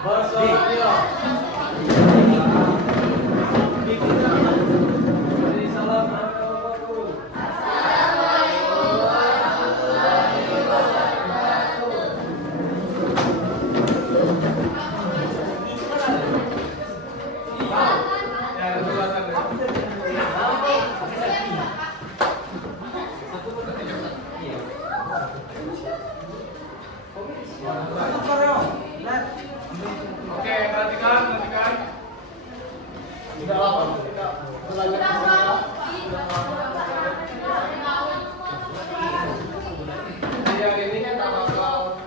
Bersolatio. Beri salam Assalamualaikum. Oke, perhatikan. Sudah lama kita belajar bersama. Jadi hari ini kita bakal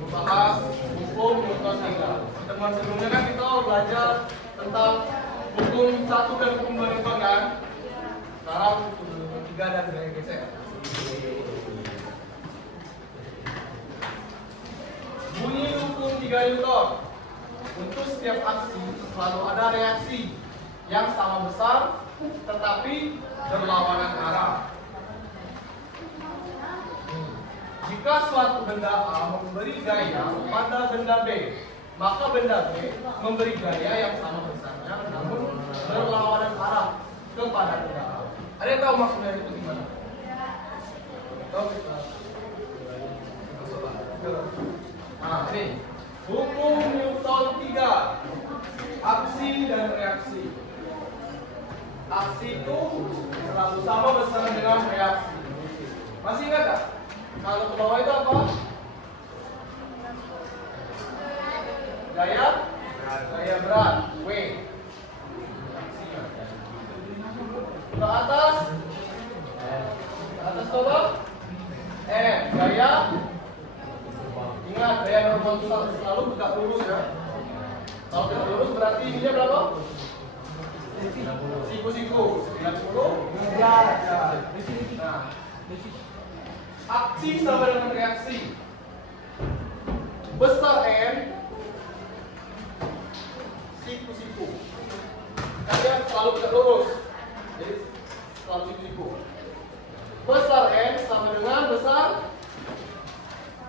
membahas hukum Newton 3. Teman sebelumnya kan kita belajar tentang hukum 1 dan hukum 2 Newton kan. Sekarang hukum 3 dan gaya gesek. Bunyi hukum 3 Newton. Untuk setiap aksi selalu ada reaksi yang sama besar tetapi berlawanan arah. Jika suatu benda A memberi gaya pada benda B, maka benda B memberi gaya yang sama besarnya namun berlawanan arah kepada benda A. Ada yang tahu maksudnya itu gimana? Tahu kita? Nah, ini hukum Newton 3. Aksi dan reaksi. Aksi itu selalu sama besar dengan reaksi. Masih ingat gak? Kalau ke bawah itu apa? Gaya berat, W. Ke atas bawah, M. Gaya. Ingat, gaya normal selalu tegak lurus ya. Kalau tegak lurus berarti ininya berapa? Siku 90 derajat. Nah, aksi sama dengan reaksi. Besar N, siku. Kalian selalu tegak lurus. Jadi selalu siku. Besar N sama dengan besar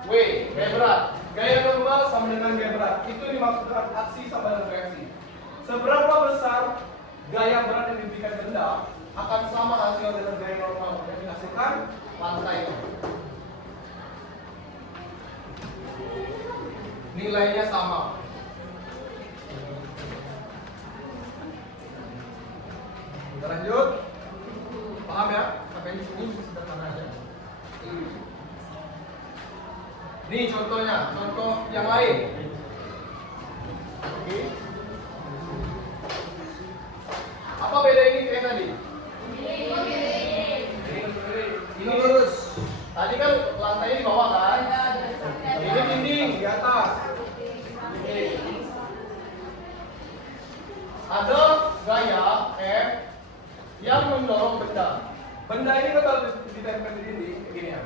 W, gaya berat. Gaya normal sama dengan gaya berat. Itu dimaksudkan aksi sama dengan reaksi. Seberapa besar gaya berat yang diberikan benda akan sama hasil dengan gaya normal yang dihasilkan lantai. Nilainya sama. Kita lanjut. Paham ya? Sampai di sini sederhana aja. Ini contohnya, contoh yang lain. Oke. Apa beda ini kayak tadi? Ini lurus. Tadi kan lantainya di bawah kan? Ini dinding di atas. Oke. Ada gaya F yang mendorong benda. Benda ini kan kalau ditempel di dinding kayak gini ya.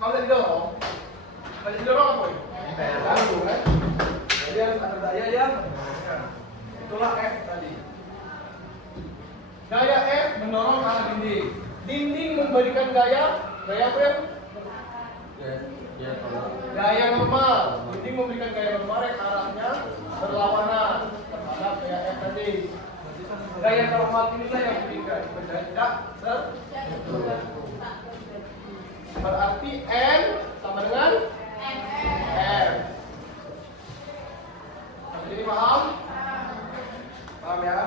Kalau didorong apa ini? Langsung kan? Jadi harus ada daya yang itulah F tadi. Gaya F mendorong arah dinding. Dinding memberikan gaya apa ya? Gaya normal. Dinding memberikan gaya normal yang arahnya berlawanan terhadap gaya F tadi. Gaya normal inilah yang diberikan benda tidak berarti N sama dengan M. Sampai sini paham? Paham ya?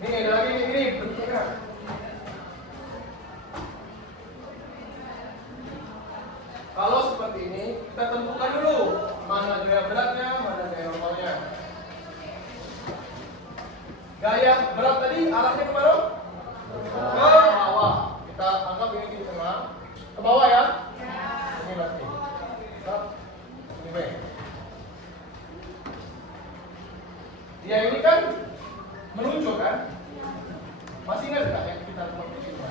Ini ada lagi ini bentuknya. Kalau seperti ini, kita tentukan dulu mana gaya beratnya, mana gaya normalnya. Gaya berat tadi arahnya kemana? Ke bawah. Kita anggap ini di tengah. Ke bawah ya? Ini berarti. Ini B. Dia ini kan menunjuk kan? Masih ingat nggak yang kita buat di sini?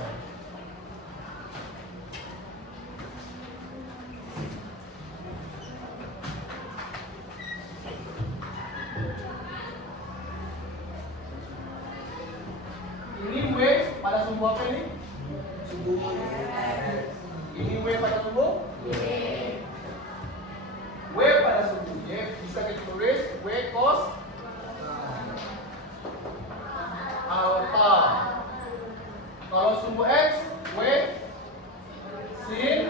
sumbu apa ini? Sumbu. Ini W pada sumbu? W pada sumbu Y bisa kita tulis W cos alpha. Kalau sumbu X W sin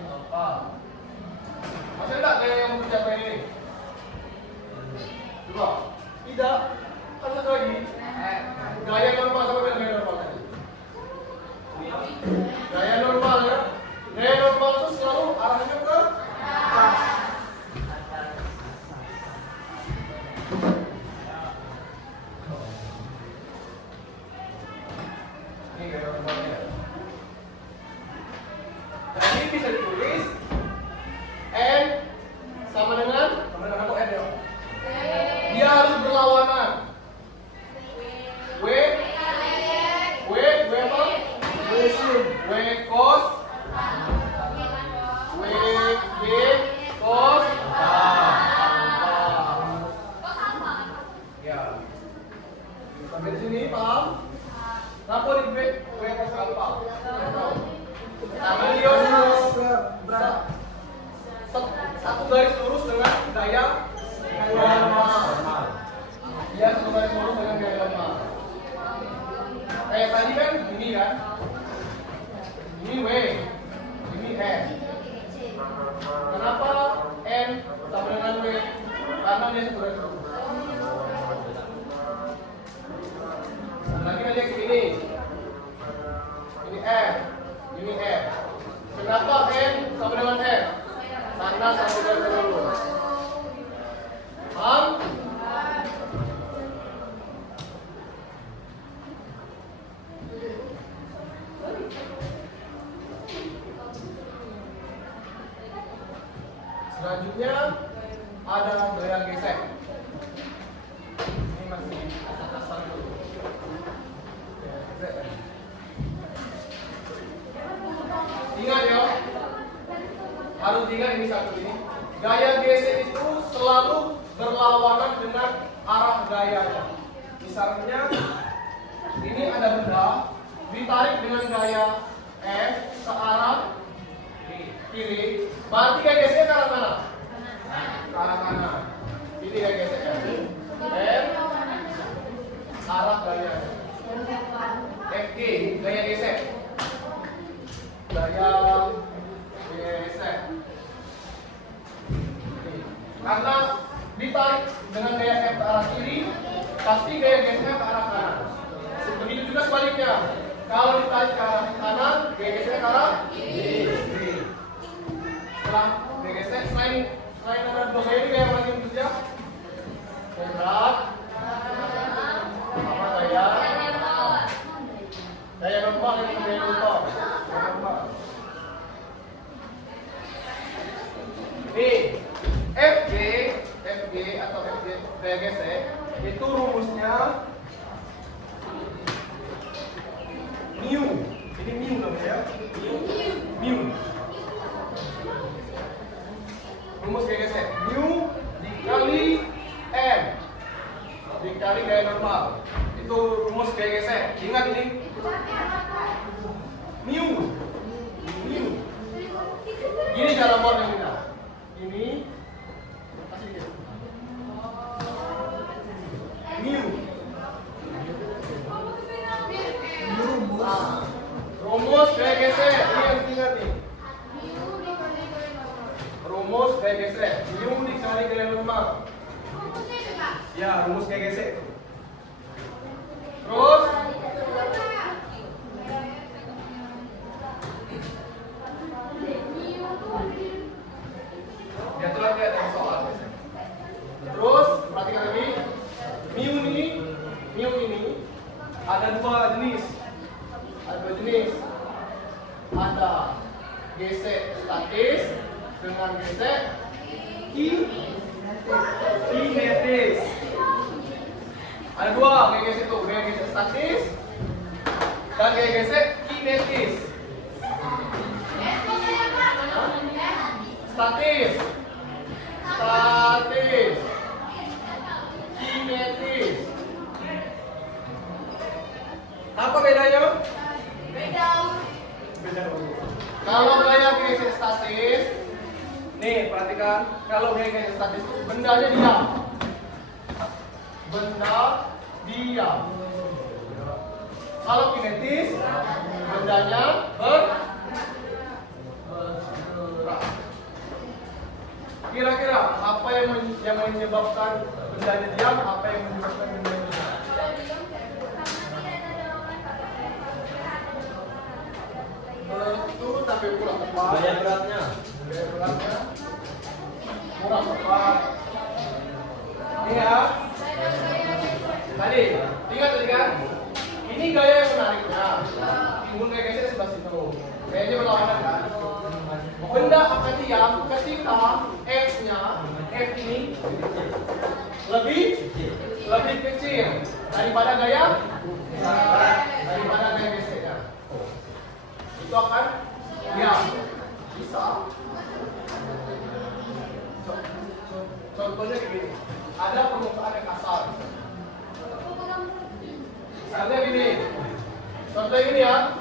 alpha. Masih enggak kayak yang mencapai ini? Coba. Tidak. Kan satu lagi. Gaya normal sama dengan gaya normal tadi. Gaya normal ya. Gaya normal itu selalu arahnya ke atas. Ini gaya normalnya. Jadi bisa ditulis N sama dengan apa N ya? Dia harus berlawanan. W apa? W cos W Y cos ya. Sampai di sini paham? Kenapa di W cos alpha? Nah, beliau satu garis lurus dengan gaya normal. Dia satu garis lurus dengan gaya normal. Kayak tadi kan ini kan, ini W, ini N. Kenapa N sama dengan W? Karena dia satu garis lurus. Lagi aja ke ini F, ini F. Kenapa N sama dengan F? Karena satu garis lurus. Paham? Selanjutnya ada gaya gesek. Ini masih kasar dulu. Ingat ya, harus ingat ini satu ini. Gaya gesek itu selalu berlawanan dengan arah gayanya. Misalnya ini ada benda ditarik dengan gaya F ke arah kiri, berarti gaya geseknya ke arah mana? Ke arah kanan. Ini gaya geseknya. F arah gayanya. FG gaya gesek. Gaya gesek. Karena ditarik dengan gaya F ke arah kiri, pasti gaya geseknya ke arah kanan. Begitu juga sebaliknya. Kalau ditarik ke arah kanan, gaya geseknya ke arah kiri. Setelah gaya gesek, selain ada dua gaya ini, gaya mana yang kerja? Berat, sama gaya normal yang gaya normal. FG atau FG gaya gesek itu rumusnya mu. Ini mu namanya. Mu. Rumus gaya gesek mu dikali n dikali gaya normal. Itu rumus gaya gesek. Ingat ini. Mu. Ini cara buatnya kita. Ini kasih dia. Mu. Rumus gaya gesek. Ini yang ingat nih. Rumus gaya gesek. Mu dikali gaya normal. Ya, rumus gaya gesek. Terus diatur lagi ada yang soal. Terus perhatikan ini. Mu ini ada dua jenis. Ada gesek statis dengan gesek kinetis. Ada dua gaya gesek itu, gaya gesek statis dan gaya gesek kinetis. Statis, kinetis. Apa bedanya? kan? Kalau gaya statis bendanya diam. Benda diam. Kalau kinetis bendanya bergerak. Kira-kira apa yang menyebabkan bendanya diam? Apa yang menyebabkan bendanya bergerak? Itu tapi kurang tepat. Gaya beratnya. Gaya beratnya kurang tepat. Ini ya. Tadi, ingat tadi kan? Ini gaya yang menariknya. Timbul gaya di sebelah situ. Gayanya berlawanan kan? Benda akan diam ketika F-nya, F ini lebih kecil daripada gaya geseknya. Itu akan diam. Bisa. Contohnya kayak gini. Ada permukaan yang kasar. Misalnya gini. Contoh ini ya.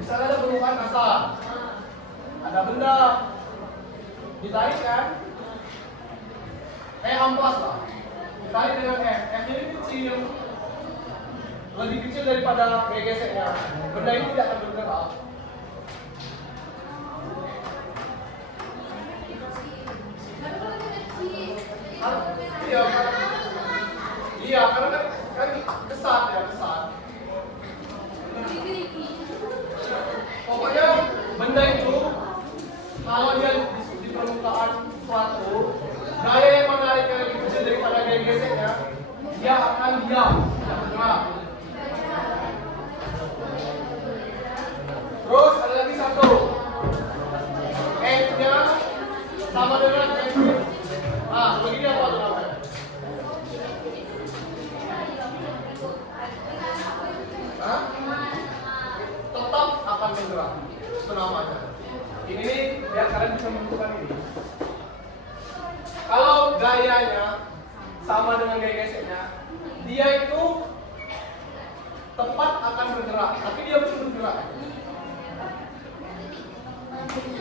Misalnya ada permukaan kasar. Ada benda ditarik kan? Amplas lah. Ditarik dengan F. F ini kecil. Lebih kecil daripada geseknya. Benda ini tidak akan bergerak. Iya, karena kan kesat ya, kesat. Pokoknya benda itu kalau dia di permukaan suatu gaya yang menariknya lebih kecil daripada gaya geseknya, dia akan diam, tidak bergerak. Terus ada lagi satu, F-nya sama dengan F. Nah, begini apa tuh namanya? Hah? Tetap akan bergerak. Itu namanya. Ini nih, biar kalian bisa menentukan ini. Kalau gayanya sama dengan gaya geseknya, dia itu tepat akan bergerak, tapi dia belum bergerak.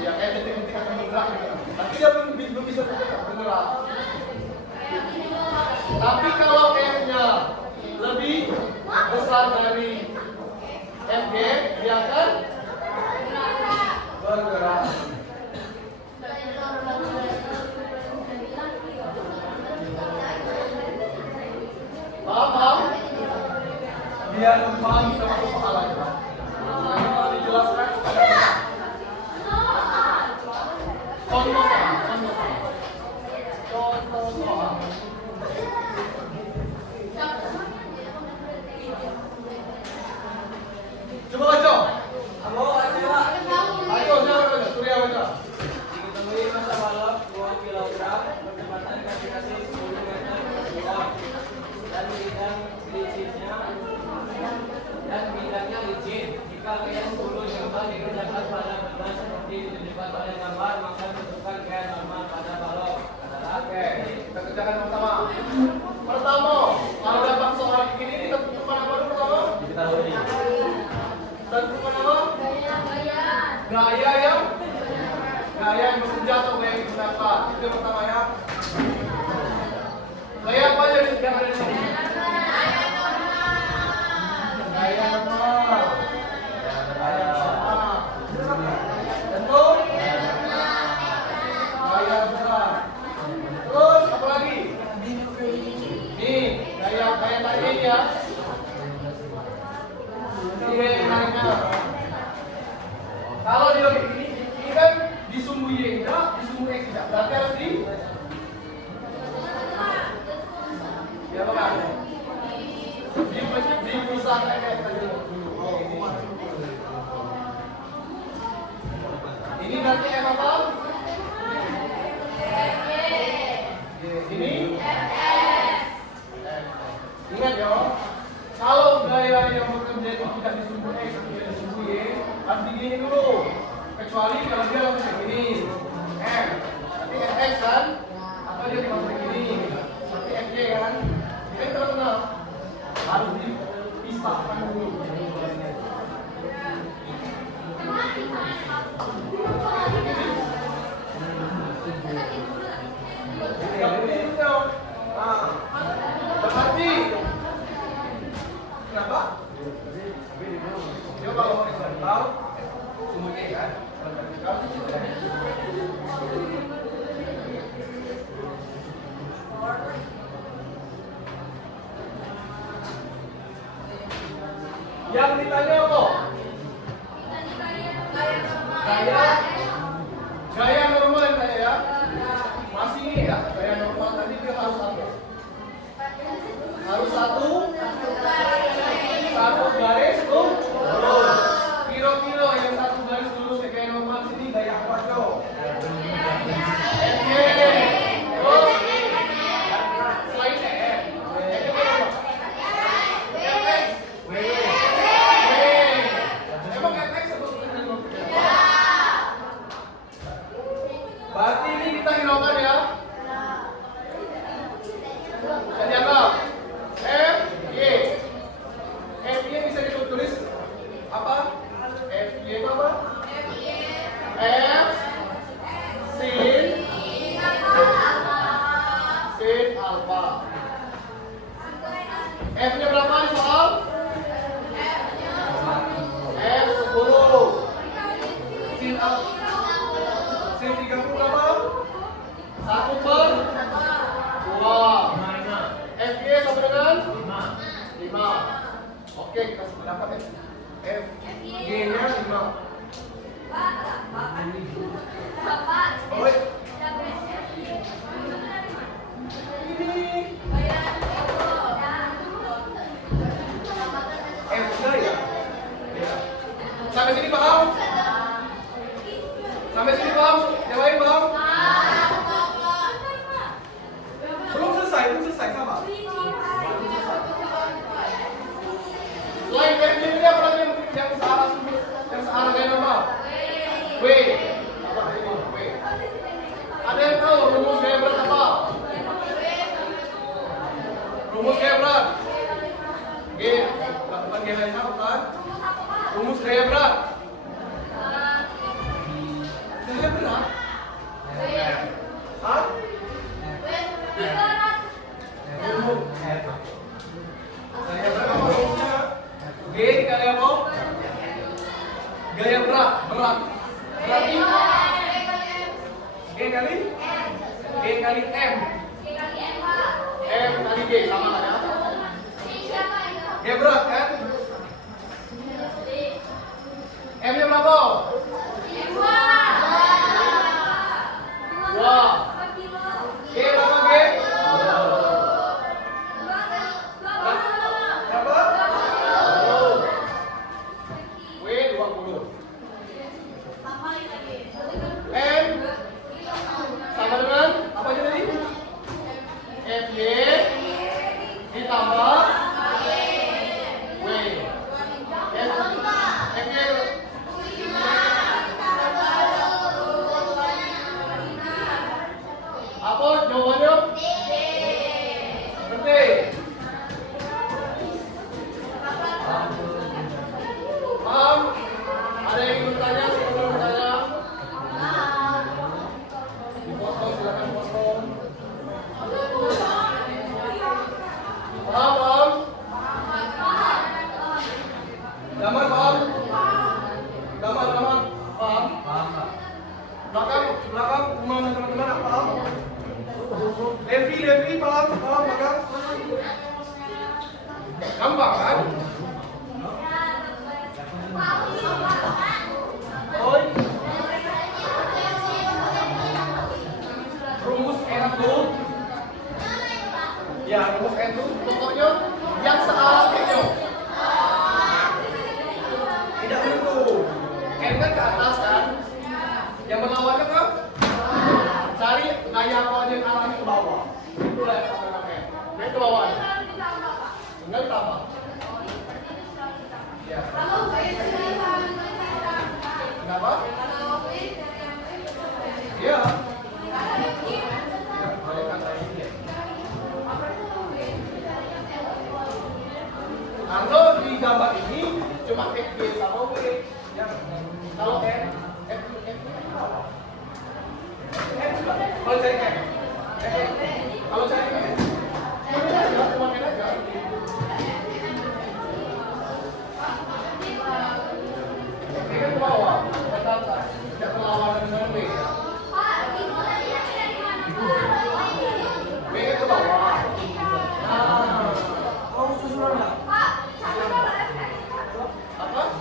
Ya kayak detik-detik akan bergerak gitu. Tapi dia belum bisa bergerak. Tapi kalau F-nya lebih besar dari FG, dia akan bergerak. Paham? Biar paham kita masuk pahalanya. Nah, ini kalau dijelaskan. Contoh soal. Coba baca. Ayo, siapa baca? Surya baca. Diketahui massa balok 2 kg, kecepatan gravitasi 10 meter per jam, dan bidangnya licin. Jika gaya 10 coba dikerjakan pada benda seperti ditunjukkan pada gambar, maka tentukan gaya normal pada balok adalah. Oke, kita kerjakan sama-sama. Pertama, kalau dapat soal begini ditentukan apa dulu pertama? Diketahui. Tentukan apa? Gaya yang bekerja atau gaya yang digunakan. Itu yang pertama ya. Gaya apa yang ada di sini? Gaya normal. Gaya normal. Tentu. Gaya besar. Terus apa lagi? Nih, gaya tadi ini ya. Ini gaya yang menariknya. Kalau dia begini, ini kan di sumbu Y tidak, di sumbu X tidak. Berarti harus di apa kan? Dipisahkan kayak tadi. Ini berarti M apa? Ini ingat ya, kalau gaya yang bekerja itu tidak di sumbu X, tidak di sumbu Y, harus digini dulu. Kecuali kalau dia langsung kayak gini, M. Tapi Fx kan, atau dia langsung kayak gini, seperti Fy kan. Ini terkenal, harus dipisahkan dulu. Berarti kenapa? Coba kalau horizontal sumbernya kan vertikal. Yang ditanya apa? Gaya normal tanya ya. Masih ini ya, gaya normal tadi dia harus apa? Harus satu garis lurus. Kilo-kilo yang satu garis lurus ya, gaya normal sini gaya apa cow? Terus selain emang FX sebetulnya. Berarti ini kita hiraukan ya. Dan dianggap F, Y. F, Y bisa ditulis apa? F, Y itu apa? F, sin alpha. F-nya berapa soal? F 10. Sin 30 berapa? 1/2. FY sama dengan 5. Oke, kita sepakat ya. FG-nya 5. Oh, ini FG ya. Sampai sini paham? Sampai sini paham? Yang lain paham? Belum selesai sama. Selain FG ini apa lagi yang searah gaya normal? W. Apa ini? W. Ada yang tahu rumus gaya berat apa? Rumus gaya berat. G. Bukan gaya lain bukan? Rumus gaya berat. Gaya berat? Hah? Rumus gaya berat apa rumusnya? G kali apa? Gaya berat. Berarti G kali M. M kali G sama kan ya? Gaya berat kan? M-nya berapa? 2. G berapa G? Berapa? 20. W 20. M sama dengan apa aja tadi? FY ditambah W. FY apa jawabannya? Berarti paham? Ada yang ingin bertanya? Sebelum bertanya dipotong, silakan potong. Paham? Gambar paham? Gambar paham? Belakang rumah teman-teman apa paham? Levi paham belakang? Gampang kan? Oi. Rumus N2. Ya, rumus N2 pokoknya yang searah kayaknya. Tidak menentu. N kan ke atas kan? Yang berlawanan kan? Cari gaya apa aja yang arahnya ke bawah. Itulah yang sama dengan N. Naik ke bawah. Tinggal ditambah. Ya. Kenapa? Ya. Kalau di gambar ini cuma FG sama W. Ya. Kalau N, F Kalau cari N. Kalau cari N. Cuma N aja. Ini kan ke bawah, ke atas. Tidak berlawanan dengan W. W kan ke bawah. Nah. Apa?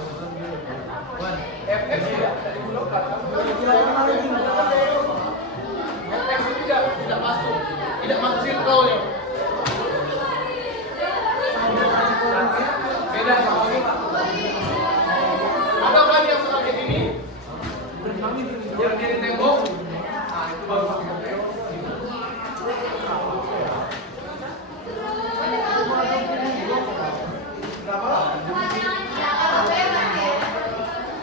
FX tidak digunakan. FX itu tidak masuk circle-nya. Beda sama ini. Ada lagi yang suka kayak gini? Yang jadi tembok. Nah, itu baru pakai tembok. Berapa?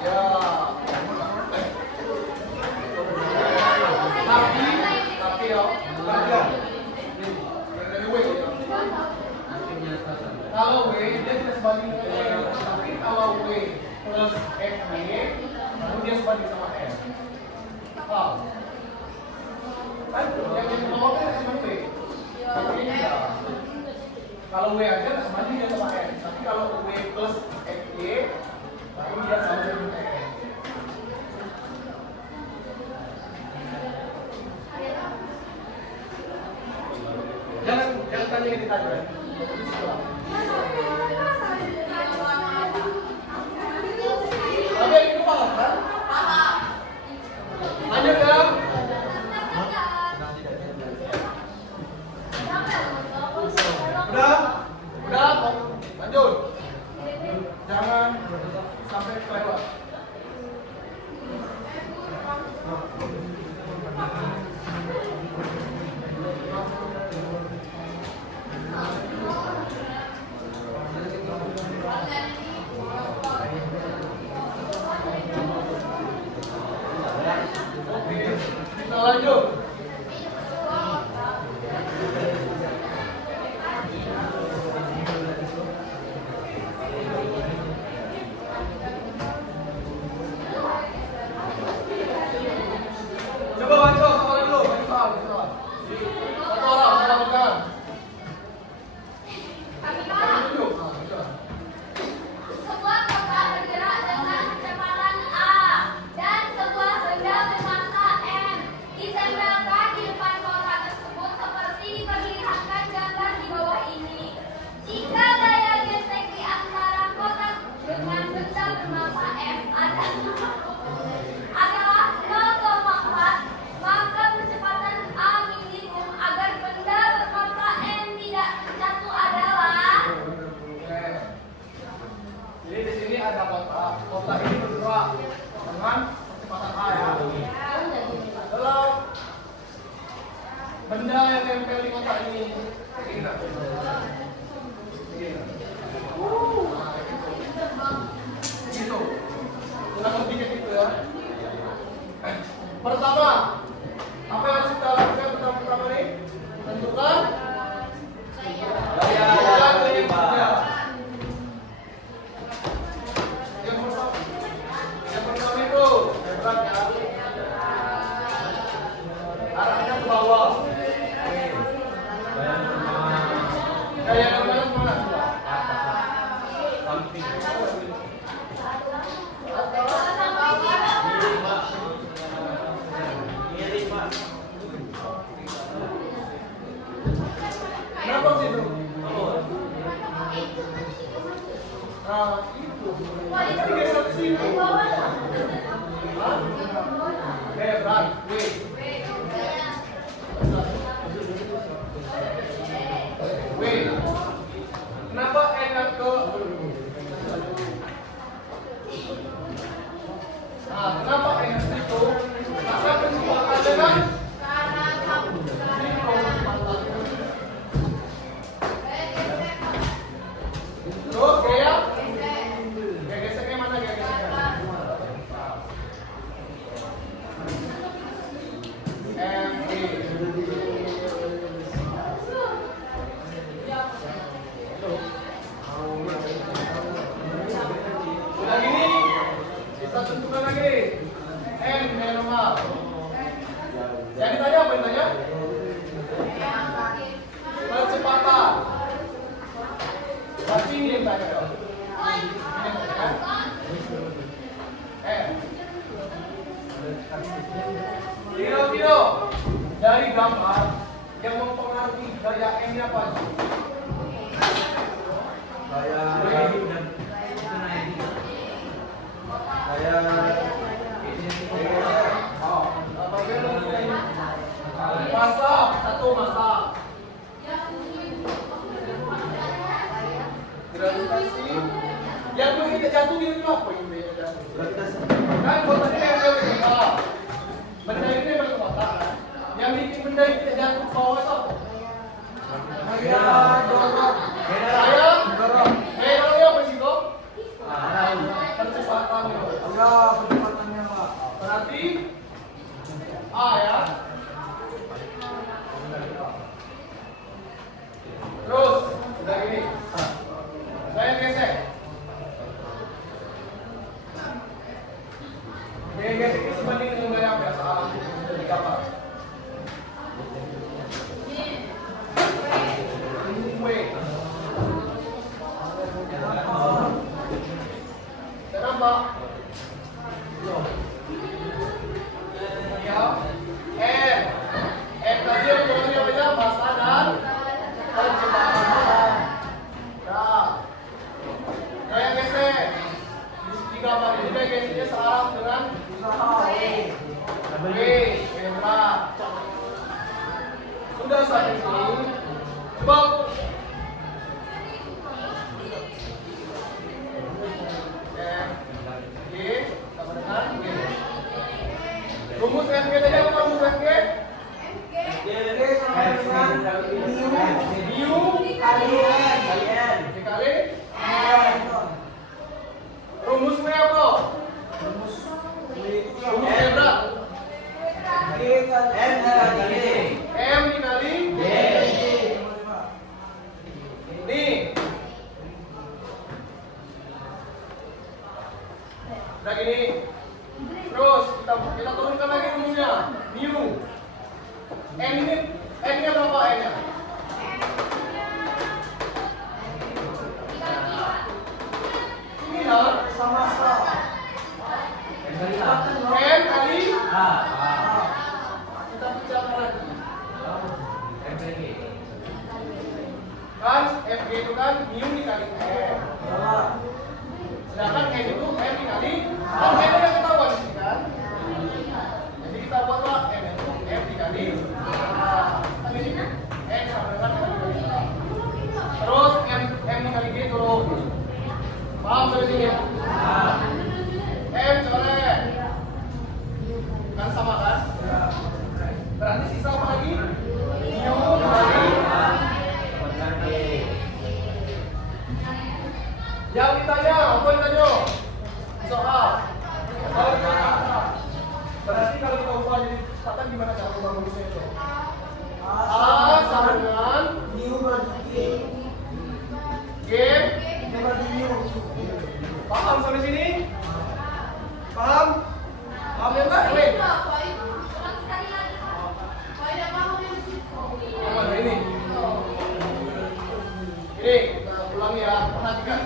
Ya. Tapi ya, dari W. Kalau W dia tidak sebanding dengan N. Tapi kalau W plus FY, baru dia sebanding sama N. Paham? Kan yang di bawah kan cuma W. Tapi ini tidak. Kalau W aja sebanding dia sama N. Tapi kalau W plus FY, baru dia sama dengan N. Jangan tanya yang ditanya. Tapi yang itu paham kan? Lanjut kan? Udah? Udah? Lanjut. Jangan sampai kelewat. Kita lanjut. Coba baca sama dulu. Satu orang, satu orang. Sebuah kota bergerak dengan kecepatan A dan sebuah benda bermassa M ditempelkan di depan kota tersebut seperti diperlihatkan gambar di bawah ini. Jika daya gesek di antara kota dengan benda bermassa M adalah 0,4, maka kecepatan A minimum agar benda bermassa M tidak jatuh adalah. Jadi di sini ada kota. Kota ini bergerak dengan kecepatan A ya. Kalau benda yang nempel di kota ini, ini enggak. Gitu. Kurang lebihnya gitu ya. Pertama, apa yang harus kita lakukan pertama nih? Tentukan daya kenyamanan. Yang pertama itu berat ya. Arahnya ke bawah. Daya kenyamanan mana? Samping. Kenapa sih itu? Nah, itu. Tadi geser ke sini. Hah? Berat, W. W. Kenapa enak ke? Nah, kenapa enak itu? Karena kecepatan dengan terus gaya geseknya mana gaya geseknya? MB. ini yang tanya dong. Ini yang tanya kan? Kira-kira dari gambar yang mempengaruhi gaya M nya apa? Masa, satu masa. Gravitasi. Yang begitu jatuh itu apa ini? Kan buat tadi yang berkata, benda ini berkata, yang bikin benda itu jatuh ke bawah itu apa? Dorongnya apa sih kok? Percepatannya. Berarti A ya. Terus udah gini. Saya gesek. Gaya gesek itu sebanding dengan gaya biasa di kapal. W. Kenapa? Ya. Tadi yang pokoknya beda masa dan percepatan. Nah, gaya gesek di gambar ini gaya geseknya selaras dengan W. Benar. Sudah saat ini, coba sama dengan G. Rumus FG tadi apa rumus FG? Mu dikali rumus W apa? Rumus W berapa? M dikali G. Nih. Udah gini. Terus kita turunkan lagi rumusnya. Mu. N-nya berapa N-nya? Ini lah sama-sama. M kali A. Kita pecahkan lagi. Kan FG itu kan mu dikali M. Sedangkan N itu M dikali kan M yang ketahuan di sini kan. Jadi kita buatlah M itu M dikali kan ini N sama dengan M dikali A. Terus M dikali G turun. Paham sampai sini ya? M coret. Kan sama kan? Berarti sisa apa lagi? Mu dikali yang ditanya, apa yang ditanya? Soal. Berarti kalau kita ubah jadi kata gimana cara ubah rumusnya itu? A sama dengan mu bagi G bagi mu. Paham sampai sini? Paham? Paham ya enggak? Ini. Ini, kita ulang ya, perhatikan.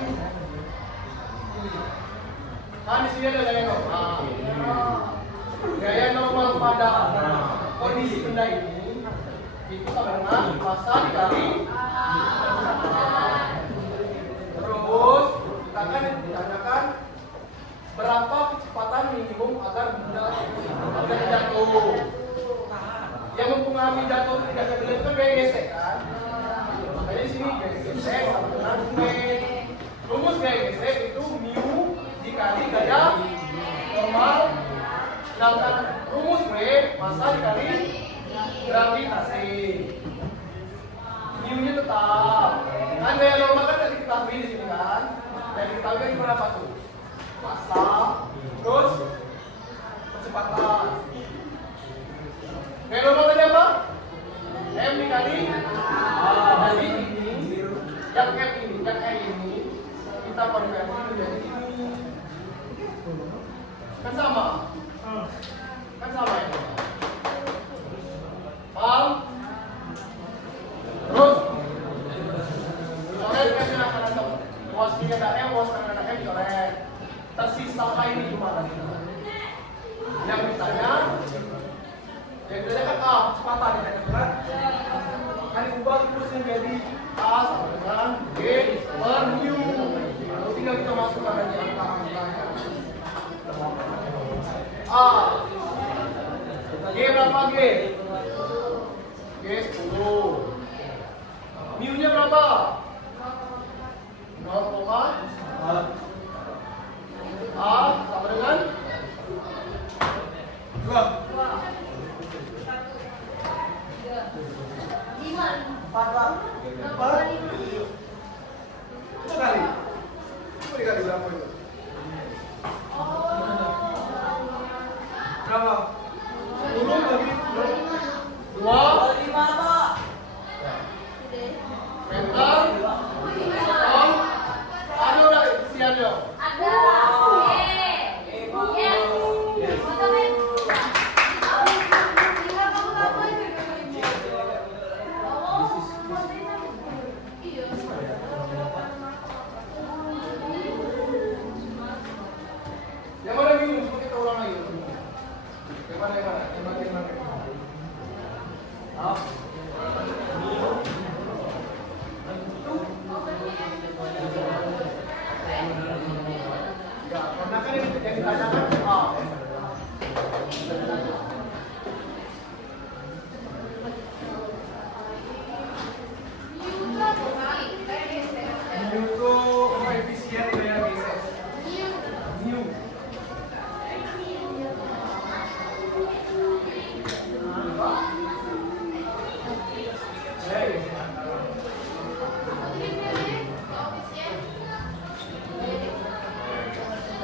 Kan di sini ada gaya normal. Gaya normal pada kondisi benda ini itu sama dengan massa dikali. Terus kita akan ditanyakan berapa kecepatan minimum agar benda tidak jatuh. Yang mempengaruhi jatuh tidak jatuh itu kan gaya gesek kan. Makanya di sini gaya gesek sama dengan V. Rumus gaya gesek itu mu dikali gaya normal, sedangkan rumus W massa dikali gravitasi. Mu nya tetap kan gaya normal kan tadi kita ketahui di sini kan. Yang kita ketahui gimana apa tuh? Massa terus kecepatan. Gaya normal tadi apa? M dikali jadi ini yang M ini, yang N ini kita konversi menjadi ini. Kan sama? Kan sama ya? Paham? Terus? Soalnya dikasih akan Posisinya ada M, posisinya ada M coret. Tersisa ini gimana? Yang ditanya kan A, kecepatan ya kan? Kan diubah terusnya jadi A sama dengan G per mu. Lalu tinggal kita masukkan lagi angka-angkanya. A, G berapa G? G 10. Mu-nya berapa? 0, A sama dengan 2. 4. Itu kali. Itu dikali berapa itu? Berapa? 10 bagi 2. Meter. Potong. Ada udah isiannya. Ada. Yes. Potongin. Tinggal kamu tambahin. Iya. Yang mana minum? Coba kita ulang lagi. Yang mana? Ya, karena kan yang ditanyakan A. Itu koefisien dari geser. Mu.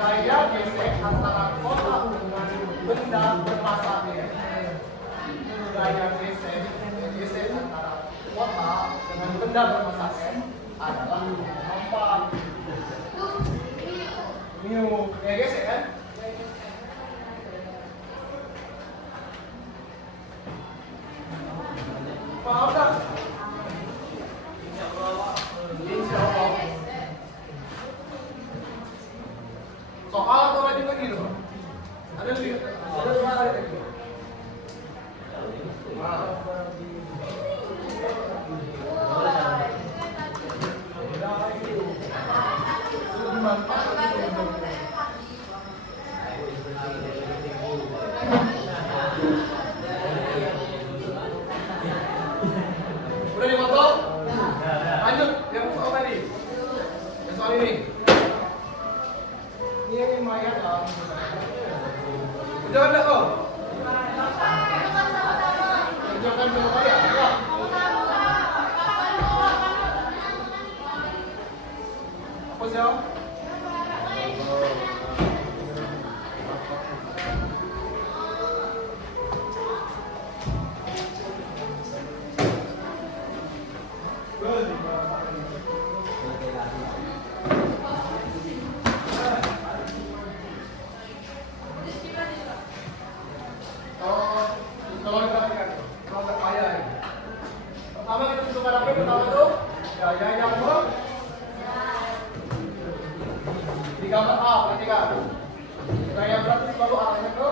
Gaya gesek antara kota dengan benda bermassa M. Gaya gesek antara kota dengan benda bermassa M adalah 4 mu. Ya gesek kan? Paham tak? Insya Allah. Soal atau wajib lagi itu? Ada lebih? Ada 5 kali lagi. Udah dipotong? Lanjut, yang soal tadi. Yang soal ini. Ini lumayan dong. Udah enggak kok? Kerjakan dulu saya. Apa sih? Kalau diperhatikan, kalau nggak kaya ini. Pertama kita tentukan apa? Pertama tuh gaya yang di gambar A, perhatikan. Gaya berarti selalu arahnya ke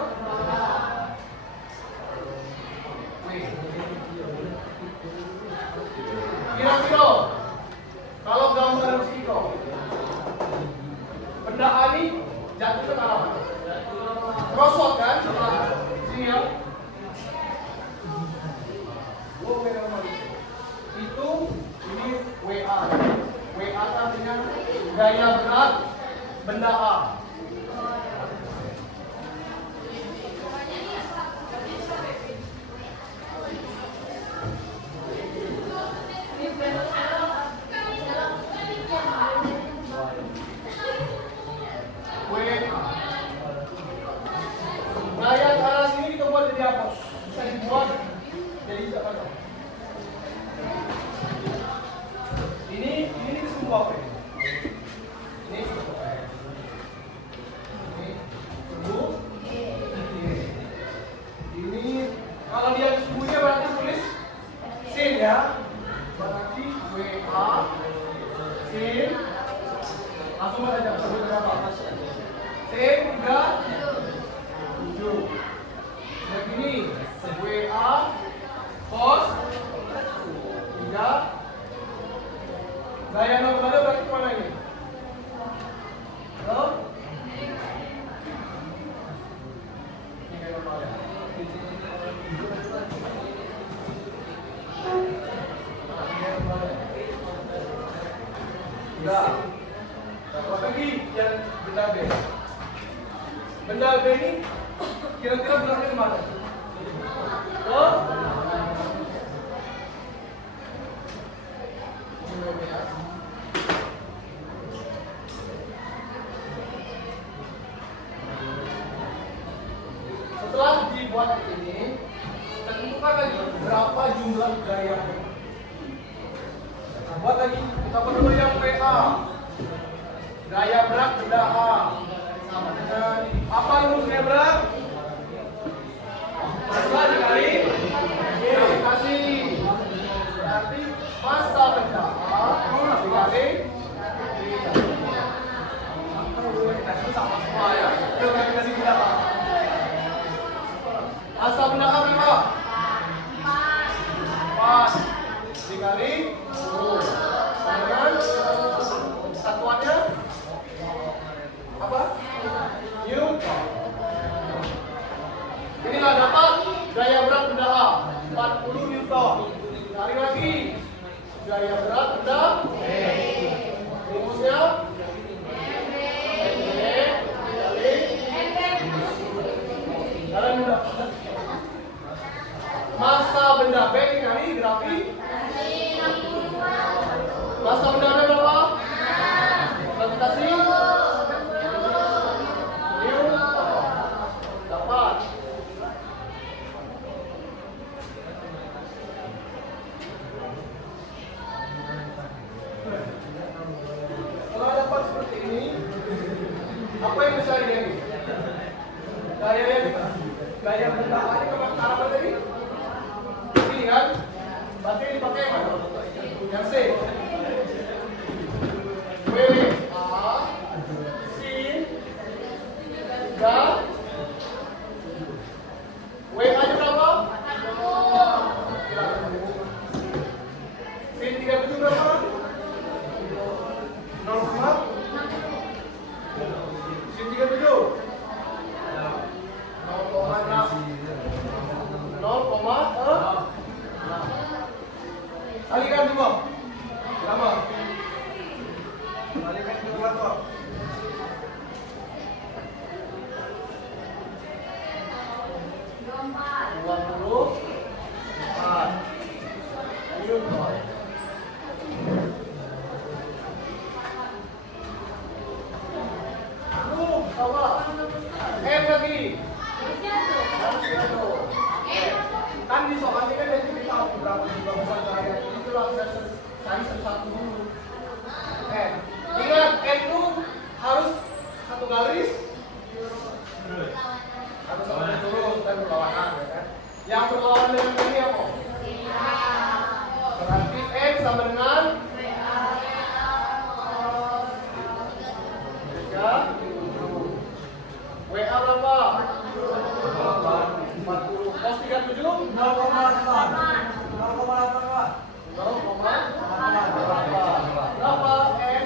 W. Kira-kira kalau gambar risiko, benda A ini jatuh ke arah mana? Merosot kan? Sini ya. Itu ini WA. WA artinya gaya berat benda A. Gaya ke arah sini kita buat jadi apa? Bisa dibuat jadi apa? Ini semua apa? Ini dulu. Ini kalau dia sembunyi berarti tulis sin ya. Berarti WA sin Langsung aja, sebut berapa? C3 7. Begini, WA cos 3. Gaya normalnya berarti kemana ini? Halo? Ini gaya normalnya. Udah. Dapat lagi yang benda B. Benda B ini kira-kira beratnya kemana? Oh? Setelah dibuat ini, tentukan lagi berapa jumlah gaya. Buat lagi, kita perlu yang PA. Gaya berat benda A. Sama dengan apa rumusnya berat? Massa dikali gravitasi. Berarti massa benda A dikali gravitasi itu sama semua ya. Gravitasi benda A. Massa benda A berapa? 4 dikali 10. Dengan satuannya apa? Newton. Inilah dapat gaya berat benda A 40 Newton. Cari lagi gaya berat benda B. Rumusnya MB dikali kalian mudah. Massa benda B dikali gravitasi. Massa benda B berapa? Gravitasi dapat. Setelah dapat seperti ini, apa yang bisa dilihat? Gaya benda A ini ke arah tadi? Ini kan? Berarti dipakai yang mana? Yang C. W A C 3. WA nya berapa? 40. C37 berapa? 0,6. C37 0,6. Kalikan dua. Berapa? Kalikan dua tuh. 24 Newton. Sama. M lagi. Kan di soal ini kan dia tahu berapa jumlah besar gaya. Itulah cari satu dulu. Ingat M itu harus satu garis. Harus sama terus dan berlawanan ya kan. Yang berlawanan dengan ini apa? Berarti X sama dengan 3. WA berapa? 40. Cos 37? 0,8. 0,8. Berapa N?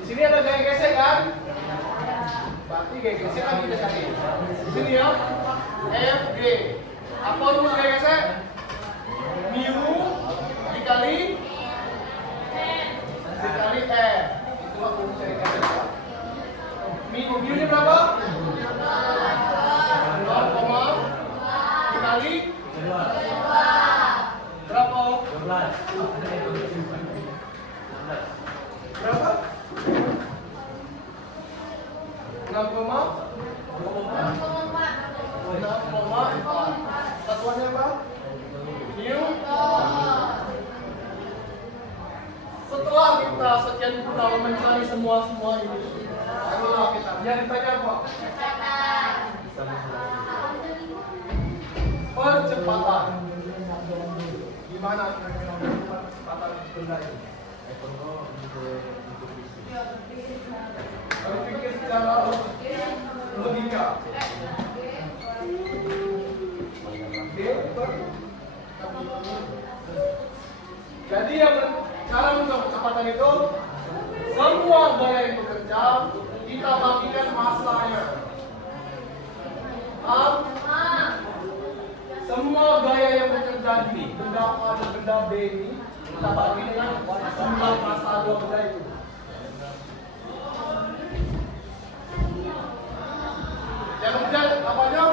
Di sini ada gaya gesek kan? Berarti gaya gesek lagi kita cari. Di sini ya, F G. Apa rumus gaya gesek? Mu dikali R. Itu aku cari gaya gesek. Mu ini berapa? 0, dikali berapa? 12. Berapa? 6,4. Satuannya apa? Newton. Setelah kita sekian tahun mencari semua ini, ayolah kita yang ditanya apa? Percepatan. Gimana kira-kira percepatan benda ini? Berpikir secara logika. Jadi yang cara mengukur kecepatan itu semua gaya yang bekerja kita bagikan masanya. Semua gaya yang bekerja di benda A dan benda B ini kita bagi dengan jumlah massa dua benda itu. Yang kemudian apanya?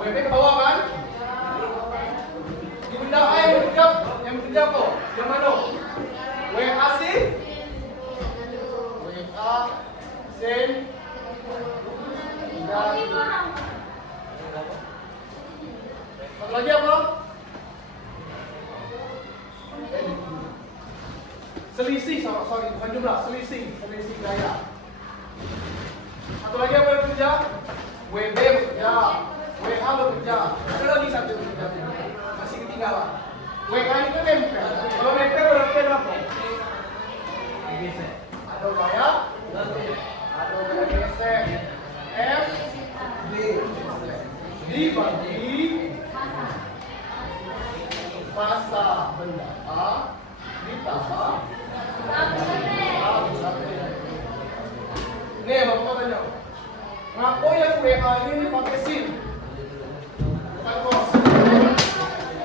WB ke bawah kan? Di benda A yang bekerja apa? Yang mana? WA sin? WA sin? Satu lagi apa? Selisih, sorry, bukan jumlah, selisih gaya. Satu lagi apa yang bekerja? WB bekerja, WA bekerja. Ada lagi satu yang bekerja. Masih ketinggalan. WA itu nempel. Kalau nempel berarti ada apa? Ada gaya, ada gaya gesek. F, D dibagi massa benda A ditambah nih bapak tanya, ngapa yang WA ini pakai sin? Bukan kos.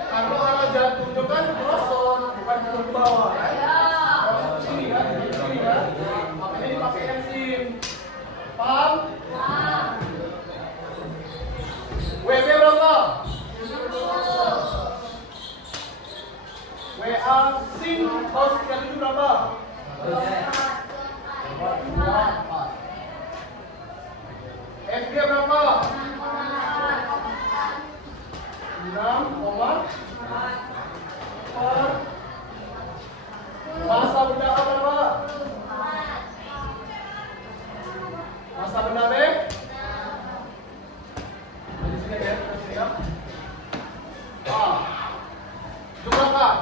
Karena alat jatuhnya kan kroson, bukan ke bawah kan? Sini kan? Makanya dipakai yang sin. Paham? WB berapa? WA sin cos kali itu berapa? 4. FG berapa? 6,4. Massa benda A berapa? Massa benda B? Di sini ya. Jumlahkan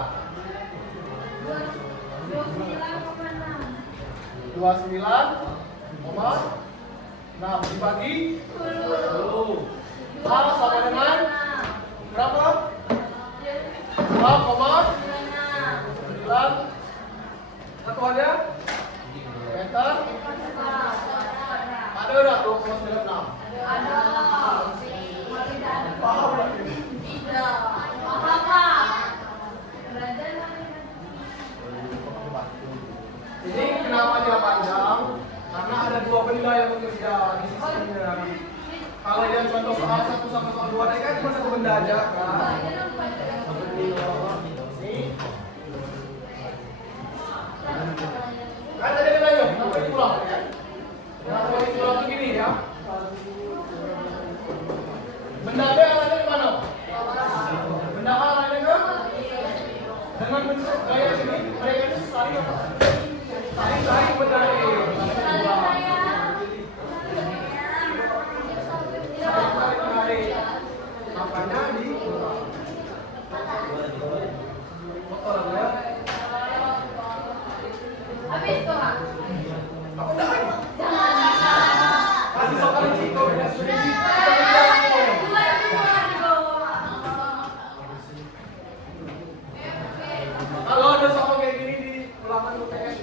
29,6 dibagi 10. A sama dengan berapa? 2,9. Satuannya meter. Ada enggak 2,96? Ada. Paham enggak ini? Tidak. Paham. Ini kenapa dia panjang? Karena ada dua benda yang bekerja di sistemnya. Kalau yang contoh soal 1 sampai soal 2 tadi kan cuma satu benda aja kan? Ini. Kan tadi ada nanya, kenapa dipulang ya? Kenapa dipulang begini ya? Benda B arahnya di mana? Benda A arahnya ke? Dengan bentuk gaya ini, mereka itu saling apa? Saling berdaya. Makanya di motor ya. Habis tuh, Kak. Aku enggak lagi. Jangan. Kasih soal Ciko ya. Kalau ada soal kayak gini di ulangan UTS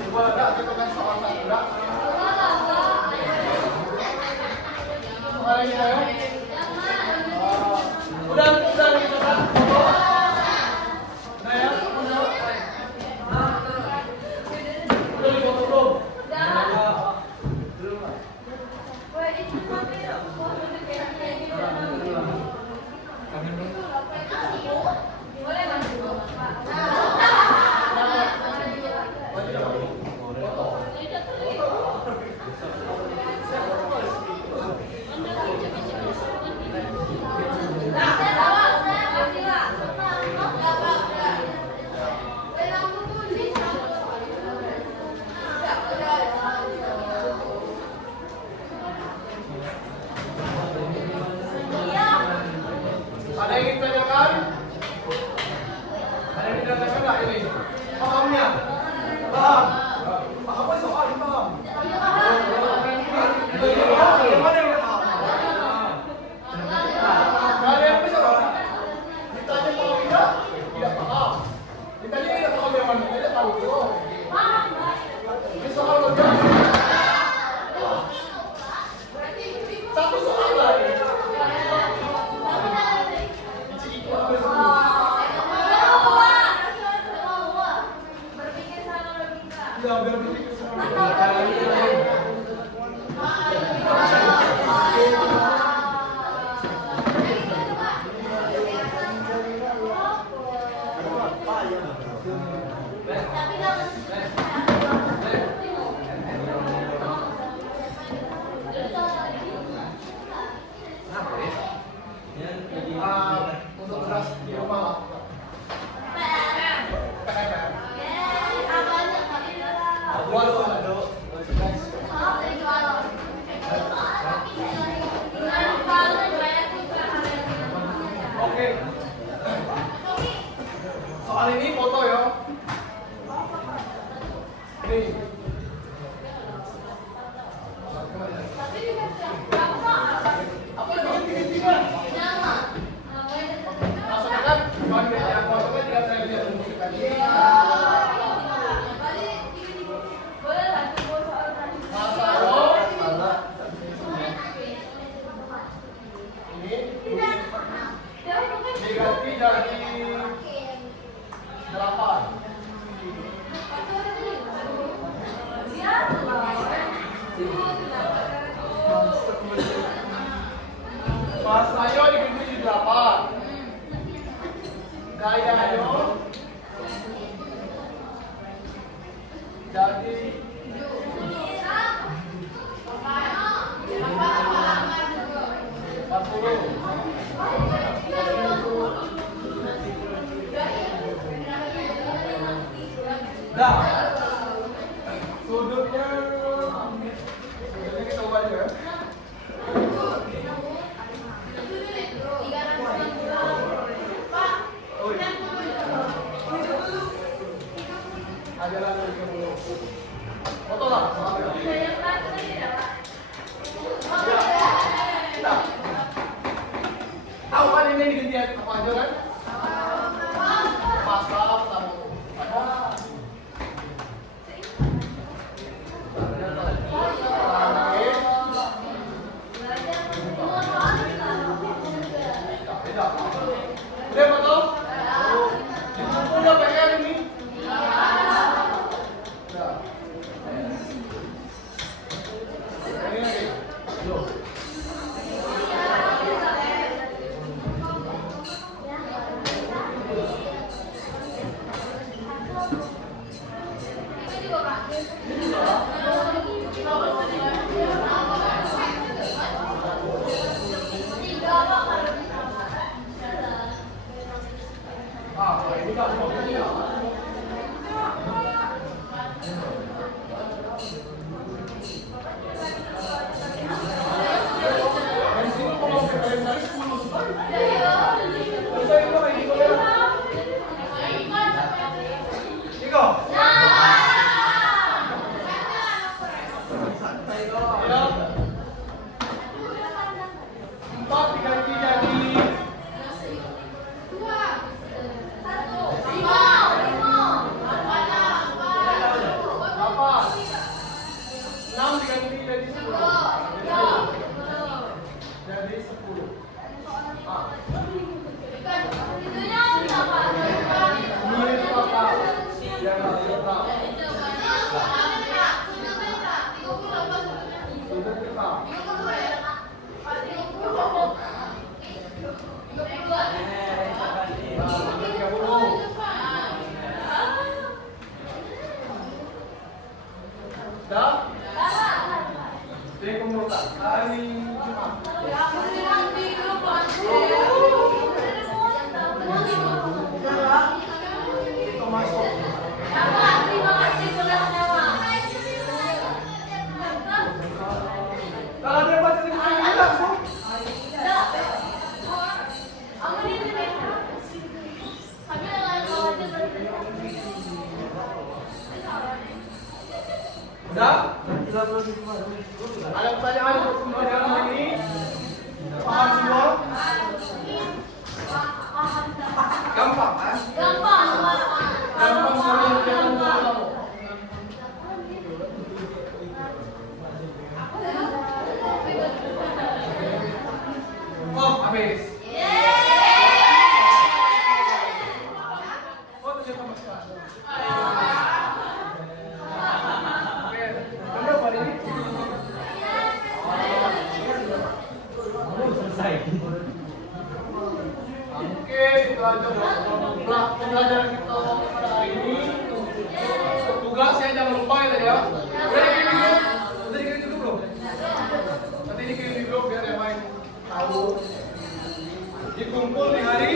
Coba enggak kita kan soal satu enggak? Soal ini ayo. Udah kita kan foto. Nah ya, udah. Udah di foto belum? Ada yang ingin tanyakan? Ada yang ingin tanyakan nggak ini? Pahamnya? Paham? Apa soal paham? Gimana yang paham? Ada yang bisa paham? Ditanya paham tidak? Tidak paham. Ditanya tidak paham yang mana? Tidak tahu tuh. Ini soal logika. Satu soal lagi. Ya, biar berpikir untuk beras di rumah. Oke. Soal ini foto ya. Nih. Apa yang ganti-gantian? Maksudnya kan cuma yang fotonya tidak saya lihat musik tadi. Diganti jadi 8. Mas Ayo diganti jadi 8. Gaya Ayo jadi 40. Nah, sudutnya kita ubah aja ya. Ajaran dari dulu. Foto lah. Ya. Tahu kan ini diganti apa aja kan? Pasal sama udah betul? Udah pengen ini? Udah. Ini lagi. Yuk. Ini kan fotonya. Sudah? Jadi pemungutan hari Jumat. Kita masuk. Kalau ada yang baca di buku ini langsung. Sudah? Ada pertanyaan untuk pembelajaran ini? Paham semua? Gampang kan? Gampang sekali mengerjakan buku kamu. Oh, habis. Oh, ternyata Mas Kak. Oke, Anda hari ini? Oke, itu aja pembelajaran kita pada hari ini. Tugasnya jangan lupa ya. Udah dikirim di grup? Udah dikirim di grup belum? Nanti dikirim di grup biar yang lain tahu. Dikumpul di hari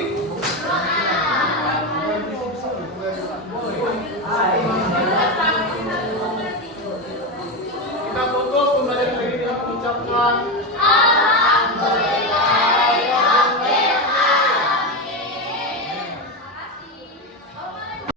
kita tutup pembelajaran ini dengan mengucapkan